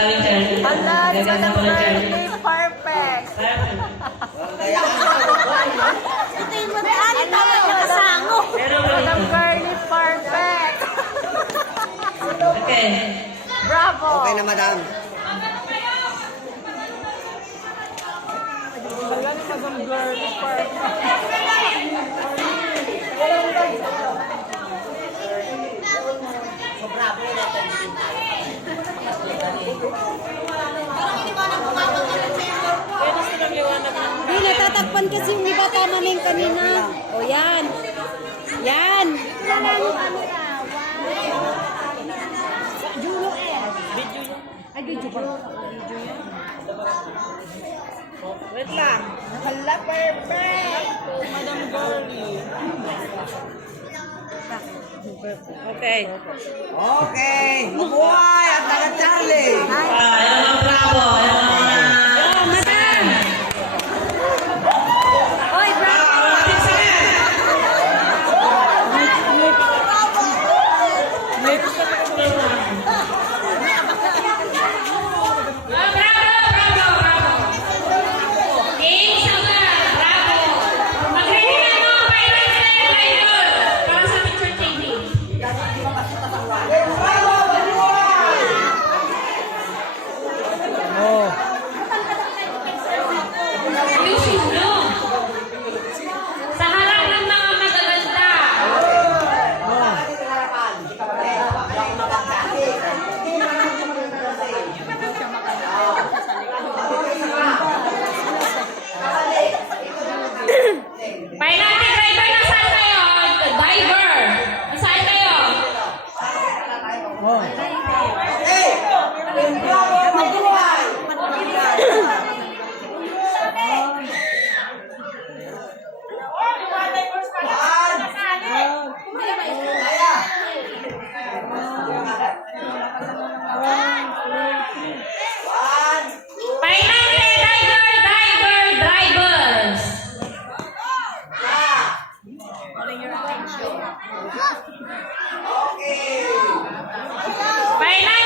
Hala, si Madam Girlie, perfect. Ito yung madaan, tama niya kasango. Madam Girlie, perfect. Okay. Bravo. Okay na, madam. Wala ni Madam Girlie, perfect. Hindi, natatakpan kasi yung iba, tama na yung kanina. O yan. Yan. Yan ang camera. Juno eh. Video yun. Ay, video ba? Video yan. Wait lang. Hala, perfect. Madam Girlie. Okay. Okay. Mabuhay at taga Charlie. Yung mga bravo. Yung mga... Oh, madam. Oy, bravo. Sa harap ng mga magaganda. Pailante driver, nasaan kayo? Driver, nasaan kayo? Pailante drivers. Pailante